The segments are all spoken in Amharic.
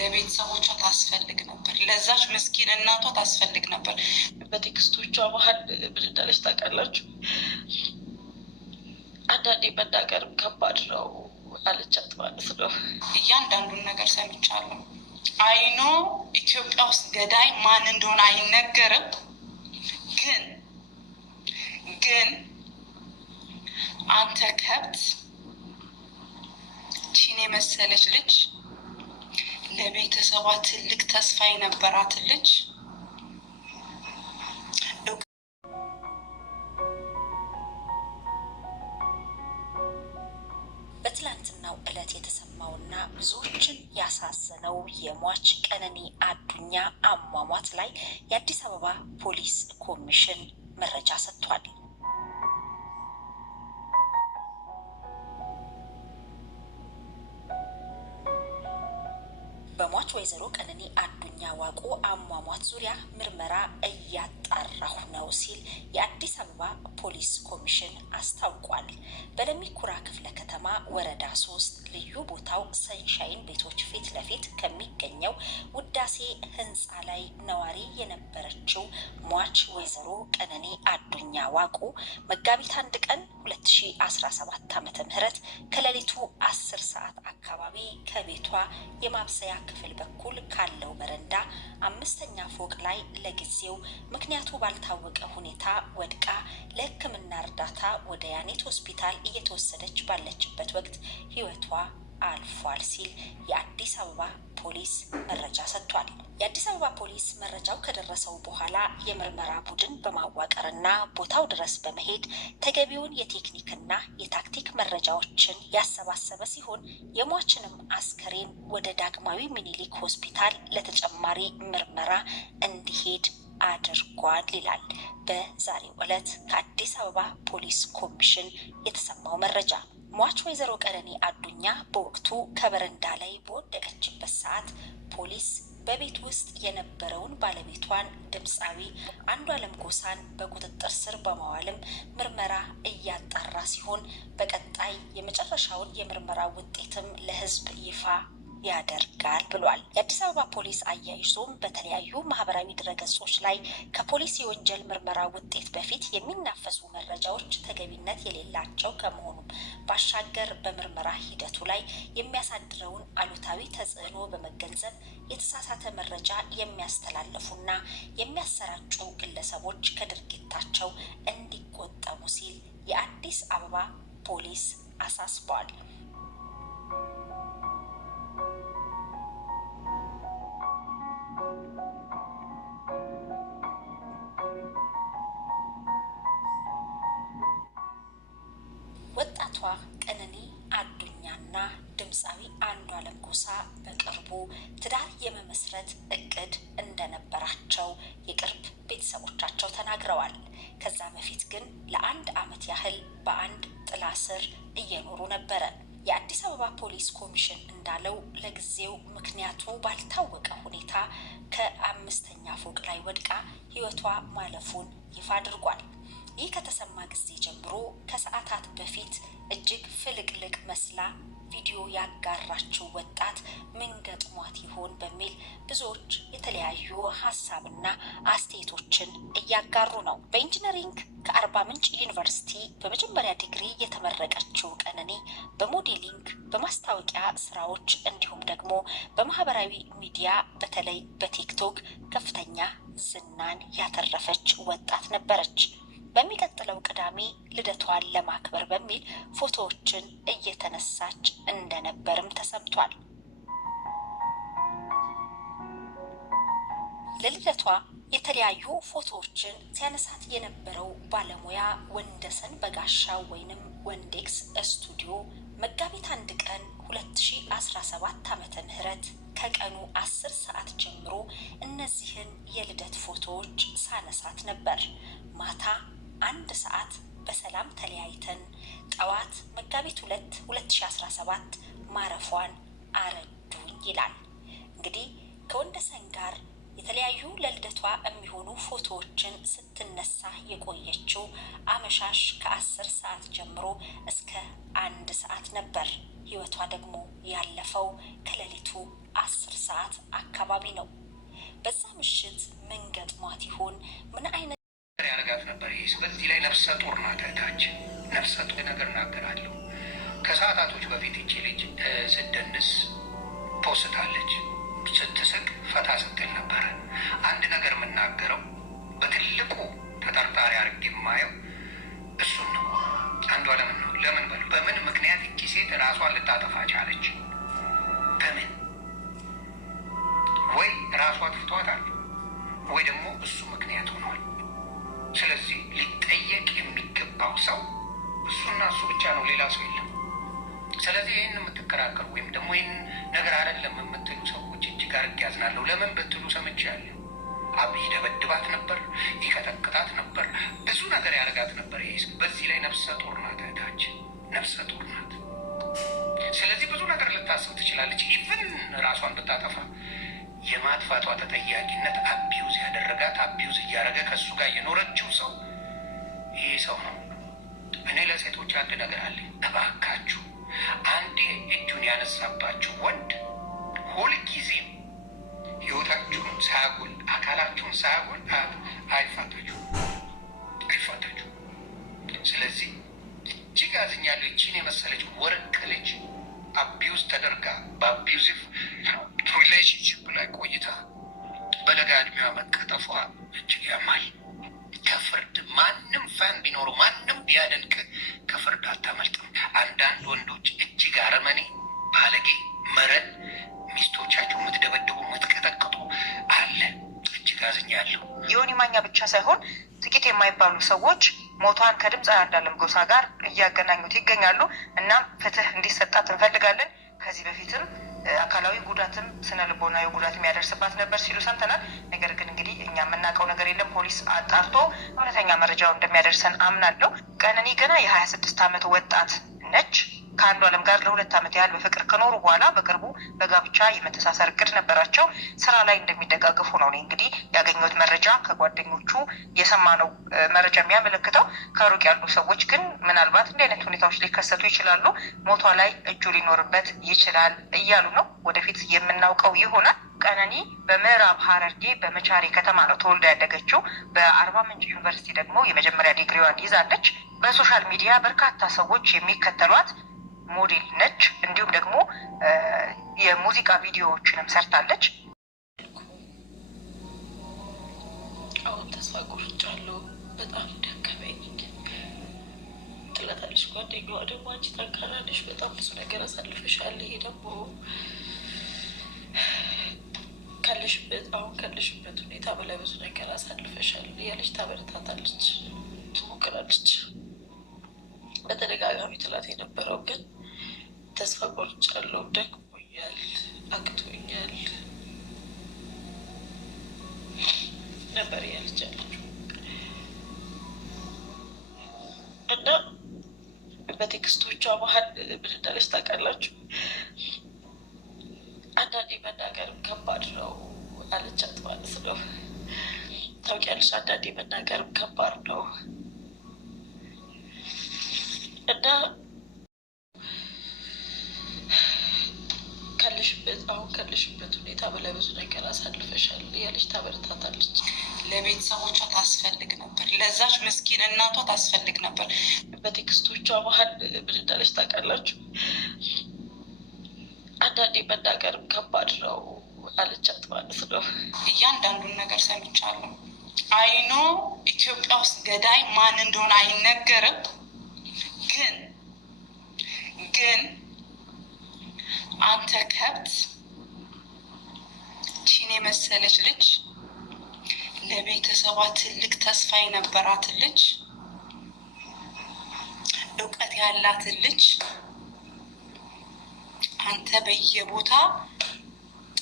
ለቤተሰቦቿ ታስፈልግ ነበር፣ ለዛች ምስኪን እናቷ ታስፈልግ ነበር። በቴክስቶቿ መሀል ምን እንዳለች ታውቃላችሁ? አንዳንዴ መናገርም ከባድ ነው አለቻት ማለት ነው። እያንዳንዱን ነገር ሰምቻለሁ። አይኖ ኢትዮጵያ ውስጥ ገዳይ ማን እንደሆነ አይነገርም፣ ግን አንተ ከብት ቺን የመሰለች ልጅ ለቤተሰቧ ትልቅ ተስፋ የነበራት ልጅ በትላንትናው ዕለት የተሰማውና ብዙዎችን ያሳዘነው የሟች ቀነኒ አዱኛ አሟሟት ላይ የአዲስ አበባ ፖሊስ ኮሚሽን መረጃ ሰጥቷል። በሟች ወይዘሮ ቀነኒ አዱኛ ዋቆ አሟሟት ዙሪያ ምርመራ እያጣራሁ ነው ሲል የአዲስ አበባ ፖሊስ ኮሚሽን አስታውቋል። በለሚ ኩራ ክፍለ ከተማ ወረዳ 3 ልዩ ቦታው ሰንሻይን ቤቶች ፊት ለፊት ከሚገኘው ውዳሴ ህንፃ ላይ ነዋሪ የነበረችው ሟች ወይዘሮ ቀነኒ አዱኛ ዋቆ መጋቢት 1 ቀን 2017 ዓ.ም ከሌሊቱ 10 ሰዓት አካባቢ ከቤቷ የማብሰያ ክፍል በኩል ካለው በረንዳ 5ኛ ፎቅ ላይ ለጊዜው ምክንያቱ ባልታወቀ ሁኔታ ወድቃ ለሕክምና እርዳታ ወደ ያኔት ሆስፒታል እየተወሰደች ባለችበት ወቅት ህይወቷ አልፏል ሲል የአዲስ አበባ ፖሊስ መረጃ ሰጥቷል። የአዲስ አበባ ፖሊስ መረጃው ከደረሰው በኋላ የምርመራ ቡድን በማዋቀርና ቦታው ድረስ በመሄድ ተገቢውን የቴክኒክና የታክቲክ መረጃዎችን ያሰባሰበ ሲሆን የሟችንም አስከሬን ወደ ዳግማዊ ሚኒሊክ ሆስፒታል ለተጨማሪ ምርመራ እንዲሄድ አድርጓል ይላል በዛሬው ዕለት ከአዲስ አበባ ፖሊስ ኮሚሽን የተሰማው መረጃ። ሟች ወይዘሮ ቀነኒ አዱኛ በወቅቱ ከበረንዳ ላይ በወደቀችበት ሰዓት ፖሊስ በቤት ውስጥ የነበረውን ባለቤቷን ድምፃዊ አንዷለም ጎሳን በቁጥጥር ስር በማዋልም ምርመራ እያጣራ ሲሆን በቀጣይ የመጨረሻውን የምርመራ ውጤትም ለሕዝብ ይፋ ያደርጋል ብሏል። የአዲስ አበባ ፖሊስ አያይዞም በተለያዩ ማህበራዊ ድረገጾች ላይ ከፖሊስ የወንጀል ምርመራ ውጤት በፊት የሚናፈሱ መረጃዎች ተገቢነት የሌላቸው ከመሆኑ ባሻገር በምርመራ ሂደቱ ላይ የሚያሳድረውን አሉታዊ ተጽዕኖ በመገንዘብ የተሳሳተ መረጃ የሚያስተላልፉና የሚያሰራጩ ግለሰቦች ከድርጊታቸው እንዲቆጠቡ ሲል የአዲስ አበባ ፖሊስ አሳስቧል። ወጣቷ ቀነኒ አዱኛና ድምፃዊ አንዷለም ጎሳ በቅርቡ ትዳር የመመስረት እቅድ እንደነበራቸው የቅርብ ቤተሰቦቻቸው ተናግረዋል። ከዛ በፊት ግን ለ1 ዓመት ያህል በአንድ ጥላ ስር እየኖሩ ነበረ። የአዲስ አበባ ፖሊስ ኮሚሽን እንዳለው ለጊዜው ምክንያቱ ባልታወቀ ሁኔታ ከ5ኛ ፎቅ ላይ ወድቃ ህይወቷ ማለፉን ይፋ አድርጓል። ይህ ከተሰማ ጊዜ ጀምሮ ከሰዓታት በፊት እጅግ ፍልቅልቅ መስላ ቪዲዮ ያጋራችው ወጣት ምን ገጥሟት ይሆን በሚል ብዙዎች የተለያዩ ሀሳብና አስተያየቶችን እያጋሩ ነው። በኢንጂነሪንግ ከአርባ ምንጭ ዩኒቨርሲቲ በመጀመሪያ ዲግሪ የተመረቀችው ቀነኒ በሞዴሊንግ፣ በማስታወቂያ ስራዎች እንዲሁም ደግሞ በማህበራዊ ሚዲያ በተለይ በቲክቶክ ከፍተኛ ዝናን ያተረፈች ወጣት ነበረች። በሚቀጥለው ቅዳሜ ልደቷን ለማክበር በሚል ፎቶዎችን እየተነሳች እንደነበርም ተሰምቷል። ለልደቷ የተለያዩ ፎቶዎችን ሲያነሳት የነበረው ባለሙያ ወንደሰን በጋሻው ወይንም ወንዴክስ ስቱዲዮ መጋቢት 1 ቀን 2017 ዓመተ ምህረት ከቀኑ 10 ሰዓት ጀምሮ እነዚህን የልደት ፎቶዎች ሳነሳት ነበር። ማታ 1 ሰዓት በሰላም ተለያይተን ጠዋት መጋቢት 2 2017 ማረፏን አረዱኝ ይላል። እንግዲህ ከወንደሰን ጋር የተለያዩ ለልደቷ የሚሆኑ ፎቶዎችን ስትነሳ የቆየችው አመሻሽ ከ10 ሰዓት ጀምሮ እስከ 1 ሰዓት ነበር። ህይወቷ ደግሞ ያለፈው ከሌሊቱ 10 ሰዓት አካባቢ ነው። በዛ ምሽት ምን ገጥሟት ይሆን? ምን አይነት ያረጋት ነበር? ይህ በዚህ ላይ ነፍሰ ጡር ናት እህታችን። ነፍሰ ጡር ነገር እናገራለሁ። ከሰዓታቶች በፊት እቺ ልጅ ስትደንስ ፖስታለች። ስትስቅ ፈታ ስትል ነበረ። አንድ ነገር የምናገረው በትልቁ ተጠርጣሪ አድርጌ የማየው እሱን ነው። አንዷለምን ነው። ለምን በሉ፣ በምን ምክንያት እቺ ሴት ራሷን ልታጠፋ ቻለች? በምን? ወይ ራሷ አጥፍቷታል ወይ ደግሞ እሱ ምክንያት ሆኗል። ስለዚህ ሊጠየቅ የሚገባው ሰው እሱና እሱ ብቻ ነው፣ ሌላ ሰው የለም። ስለዚህ ይህን የምትከራከሩ ወይም ደግሞ ይህን ነገር አይደለም የምትሉ ሰዎች እጅግ አድርጌ ያዝናለሁ። ለምን ብትሉ ሰምቻለሁ። አብይ ደበድባት ነበር፣ ይቀጠቅጣት ነበር፣ ብዙ ነገር ያደርጋት ነበር። ይሄ በዚህ ላይ ነፍሰ ጡር ናት እህታችን፣ ነፍሰ ጡር ናት። ስለዚህ ብዙ ነገር ልታስብ ትችላለች። ኢቭን ራሷን ብታጠፋ የማጥፋቷ ተጠያቂነት አቢዩዝ ያደረጋት አቢዩዝ እያደረገ ከእሱ ጋር የኖረችው ሰው ይህ ሰው ነው። እኔ ለሴቶች አንድ ነገር አለኝ። እባካችሁ አንዴ እጁን ያነሳባችሁ ወንድ ሁልጊዜም ህይወታችሁን ሳያጎል አካላችሁን ሳያጎል አይፋታችሁ። ስለዚህ እጅግ አዝኛለሁ። ይቺን የመሰለች ወርቅ ልጅ አቢዩዝ ተደርጋ በአቢዩዚቭ ሪሌሽንሽፕ ላይ ቆይታ በለጋ እድሜዋ መቀጠፏ እጅግ ያማል። ከፍርድ ማንም ፋን ቢኖሩ ማንም ቢያደንቅ ከፍርድ አታመልጥም። አንዳንድ ወንዶች እጅግ አረመኔ፣ ባለጌ፣ መረን ሚስቶቻቸው የምትደበድቡ የምትቀጠቅጡ አለ። እጅግ አዝኛለሁ። ዮኒ ማኛ ብቻ ሳይሆን ጥቂት የማይባሉ ሰዎች ሞቷን ከድምፃዊ አንዷለም ጎሳ ጋር እያገናኙት ይገኛሉ። እናም ፍትህ እንዲሰጣት እንፈልጋለን። ከዚህ በፊትም አካላዊ ጉዳትም ስነ ልቦናዊ ጉዳትም ያደርስባት ነበር ሲሉ ሰምተናል። ነገር ግን እንግዲህ እኛ የምናውቀው ነገር የለም። ፖሊስ አጣርቶ እውነተኛ መረጃው እንደሚያደርሰን አምናለሁ። ቀነኒ ገና የ26 ዓመት ወጣት ነች። ከአንዷለም ጋር ለ2 ዓመት ያህል በፍቅር ከኖሩ በኋላ በቅርቡ በጋብቻ የመተሳሰር እቅድ ነበራቸው። ስራ ላይ እንደሚደጋገፉ ነው እንግዲህ ያገኙት መረጃ ከጓደኞቹ የሰማነው መረጃ የሚያመለክተው። ከሩቅ ያሉ ሰዎች ግን ምናልባት እንዲህ አይነት ሁኔታዎች ሊከሰቱ ይችላሉ፣ ሞቷ ላይ እጁ ሊኖርበት ይችላል እያሉ ነው። ወደፊት የምናውቀው ይሆናል። ቀነኒ በምዕራብ ሐረርጌ በመቻሬ ከተማ ነው ተወልዳ ያደገችው። በአርባ ምንጭ ዩኒቨርሲቲ ደግሞ የመጀመሪያ ዲግሪዋን ይዛለች። በሶሻል ሚዲያ በርካታ ሰዎች የሚከተሏት ሞዴል ነች። እንዲሁም ደግሞ የሙዚቃ ቪዲዮዎችንም ሰርታለች። አሁን ተስፋ ቆርጫለሁ፣ በጣም ደከመኝ ትላታለች ጓደኛዋ። ደግሞ አንቺ ጠንካራ ነሽ፣ በጣም ብዙ ነገር አሳልፈሻል። ይሄ ደግሞ ካለሽበት ሁኔታ በላይ ብዙ ነገር አሳልፈሻል እያለች ታበረታታለች፣ ትሞክራለች። በተደጋጋሚ ትላት የነበረው ግን ተስፋ ቆርጫለሁ፣ ደክሞኛል፣ አቅቶኛል ነበር እያለች ያለችው እና በቴክስቶቿ መሀል ምን እንዳለች ታውቃላችሁ? አንዳንዴ መናገርም ከባድ ነው አለቻት ማለት ነው። ታውቂያለሽ፣ አንዳንዴ መናገርም ከባድ ነው እና ካለሽበት ሁኔታ በላይ ብዙ ነገር አሳልፈሻል እያለች ታበረታታለች። ለቤተሰቦቿ ታስፈልግ ነበር፣ ለዛች ምስኪን እናቷ ታስፈልግ ነበር። በቴክስቶቿ መሀል ምን እንዳለች ታውቃላችሁ? አንዳንዴ መናገርም ከባድ ነው አለቻት ማለት ነው። እያንዳንዱን ነገር ሰምቻለሁ። አይኖ ኢትዮጵያ ውስጥ ገዳይ ማን እንደሆነ አይነገርም፣ ግን አንተ ከብት ቺን የመሰለች ልጅ ለቤተሰቧ ትልቅ ተስፋ የነበራትን ልጅ እውቀት ያላትን ልጅ አንተ በየቦታ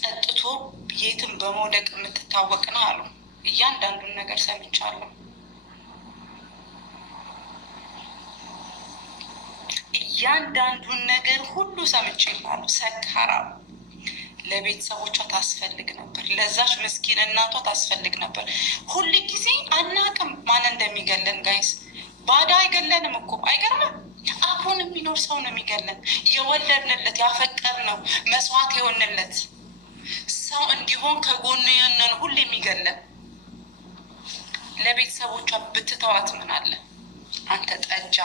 ጠጥቶ የትም በመውደቅ የምትታወቅ ነው አሉ። እያንዳንዱን ነገር ሰምቻለሁ። እያንዳንዱን ነገር ሁሉ ሰምቼላለሁ። ሰካራም ለቤተሰቦቿ ታስፈልግ ነበር፣ ለዛች ምስኪን እናቷ ታስፈልግ ነበር። ሁል ጊዜ አናቅም ማን እንደሚገለን ጋይስ። ባዳ አይገለንም እኮ አይገርምም? አብሮን የሚኖር ሰው ነው የሚገለን። የወለድንለት ያፈቀርነው መስዋዕት የሆንለት ሰው እንዲሆን ከጎኑ ያንን ሁሉ የሚገለን ለቤተሰቦቿ ብትተዋት ምን አለ? አንተ ጠጃ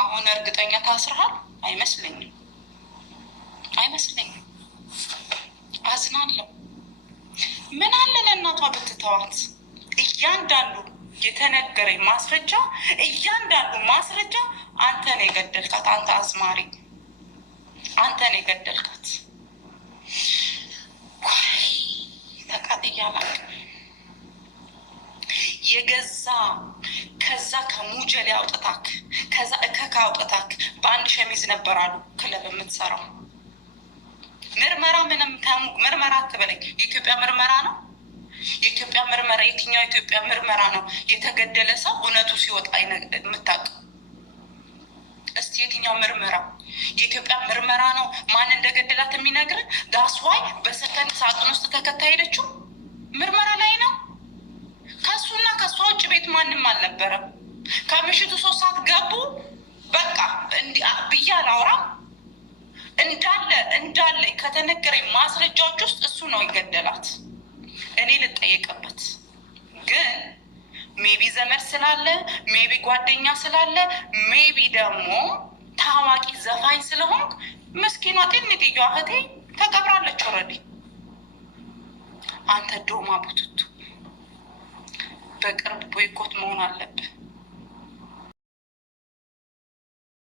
አሁን እርግጠኛ ታስርሃል? አይመስለኝም። አዝናለሁ። ምን አለ ለእናቷ ብትተዋት? እያንዳንዱ የተነገረኝ ማስረጃ፣ እያንዳንዱ ማስረጃ አንተ ነው የገደልካት። አንተ አዝማሪ፣ አንተ ነው የገደልካት። ተቃጥያለሁ። የገዛ ከዛ ከሙጀሌ አውጥታክ ከዛ እከካ አውጥታክ በአንድ ሸሚዝ ነበር አሉ ክለብ የምትሰራው። ምርመራ ምንም ምርመራ አትበለኝ። የኢትዮጵያ ምርመራ ነው። የኢትዮጵያ ምርመራ የትኛው የኢትዮጵያ ምርመራ ነው? የተገደለ ሰው እውነቱ ሲወጣ የምታውቀው እስቲ የትኛው ምርመራ? የኢትዮጵያ ምርመራ ነው ማን እንደገደላት የሚነግርን። ዳስዋይ በሰከንድ ሳጥን ውስጥ ተከታ ሄደችው ምርመራ ላይ ነው። ከሱና ከሷ ውጭ ቤት ማንም አልነበረም። ከምሽቱ 3 ሰዓት ገቡ። በቃ ብዬ አላወራም። እንዳለ ከተነገረኝ ማስረጃዎች ውስጥ እሱ ነው የገደላት። እኔ ልጠየቅበት። ግን ሜቢ ዘመድ ስላለ፣ ሜቢ ጓደኛ ስላለ፣ ሜቢ ደግሞ ታዋቂ ዘፋኝ ስለሆንክ ምስኪኗ ጤንጥየዋ እህቴ ተቀብራለች ኦልሬዲ። አንተ ዶማ ቡትቱ በቅርብ ቦይኮት መሆን አለብህ።